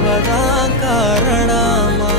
அவதான் காரணமா?